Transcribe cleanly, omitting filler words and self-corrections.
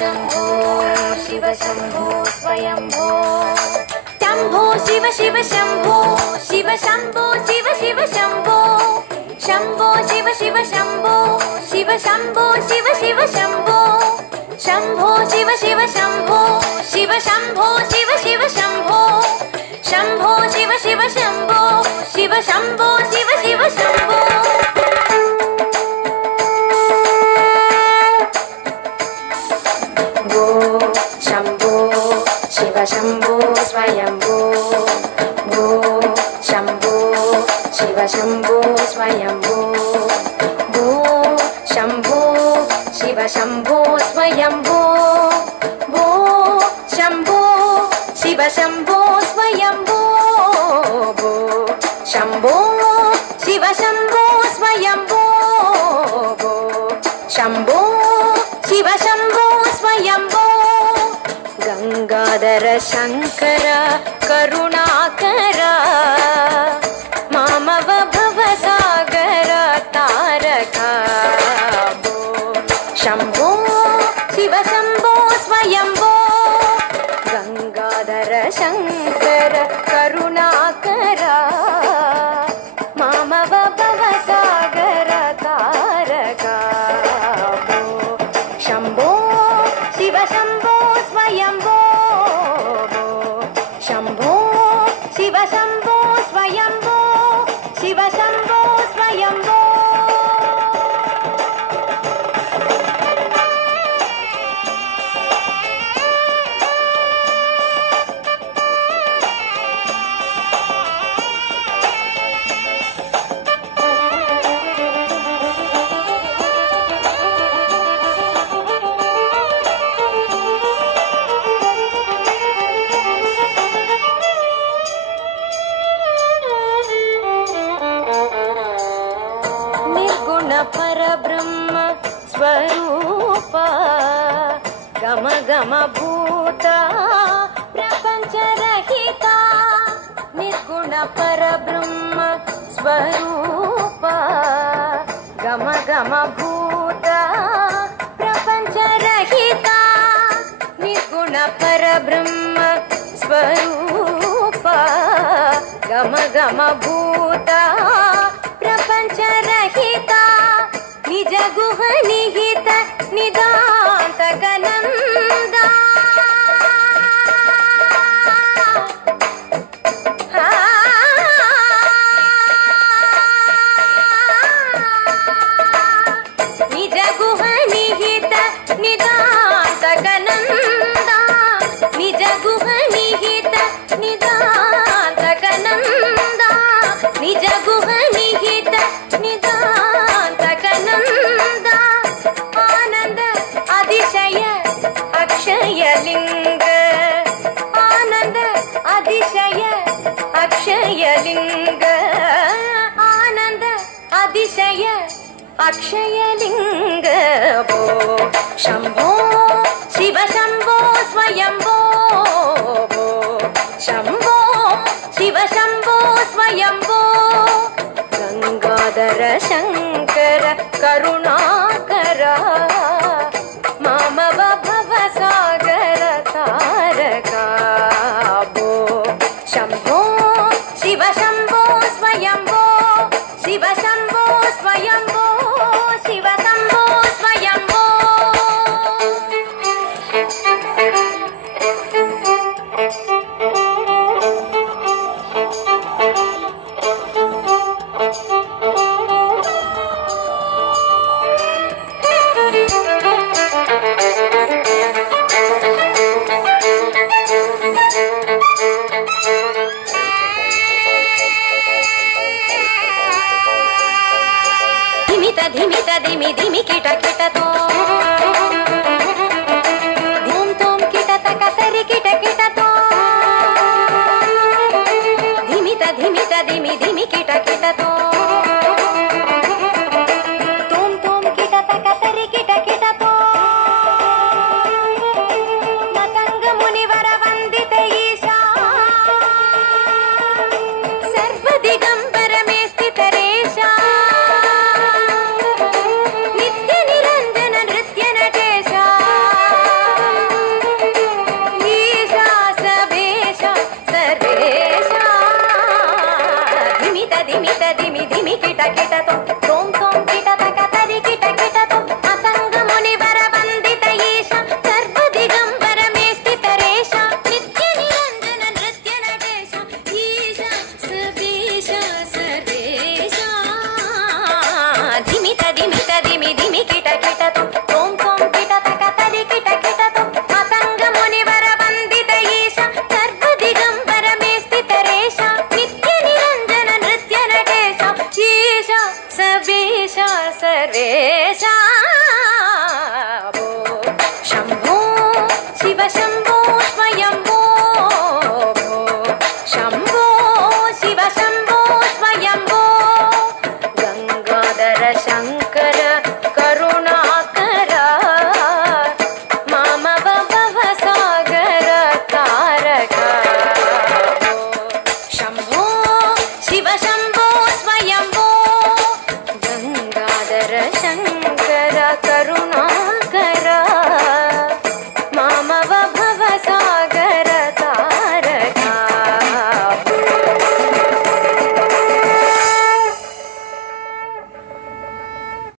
शंभो शिव शंभो स्वयंभो शंभो शिव शिव शंभो शिव शंभो शिव शिव शंभो शंभो शिव शिव शंभो शिव शंभो शिव शिव शंभो शंभो शिव शिव शंभो शिव शंभो शिव शिव शंभो शंभो शिव शिव शंभो शिव शंभो शिव शिव शंभो शंभो शिव शंभो स्वयंभो भो शंभो शिव शंभो स्वयंभो भो शंभो शिव शंभो स्वयंभो भो शंभो शिव शंभो स्वयंभो भो शंभो शिव शंभो स्वयंभो भो शंभो शिव शंभो स्वयंभो गंगाधर शंकर करुणाकर मामव भवसागर तारका भो शंभो शिव शंभो स्वयंभो गंगाधर शंकर करुणाकर मामव भवसागर तारका भो शंभो शिव शंभो स्वयंभो शंभो शिव शंभो स्वयंभो शिव शंभो स्वयंभो परब्रह्म स्वरूप गम गम भूत प्रपंच रहिता निर्गुण परब्रह्म स्वरूप गम गम भूत प्रपंच रहिता निर्गुण परब्रह्म स्वरूप गम गम भूत प्रपंच रहिता निज गुह निहित निदांत गनंदा निज गुह निहित निदांत गनंदा निज गुह निहित निदांत गनंदा निज गुह निहित निदांत गनंदा आनंद अतिशय अक्षय लिंग आनंद अतिशय अक्षय लिंग आनंद अतिशय अक्षय लिंग भो शंभो शिव शंभो स्वयंभो भो शंभो शिव शंभो स्वयंभो गंगाधर शंकर करुणाकर मामव भवसागर तारका भो शंभो शिव शंभो स्वयंभो शिव शंभो स्वयंभो शिव शंभो स्वयंभो धिमित धिमि धिमि किट किट तो धूम धूम किट तक तरी किट किट तो धिमित धिमि धिमि किट किट तो धूम धूम किट तक तरी किट किट तो मतंग मुनिवर वंदित ईशा सर्व दिगंबर తిమిత దిమి దిమి కిట కిటతో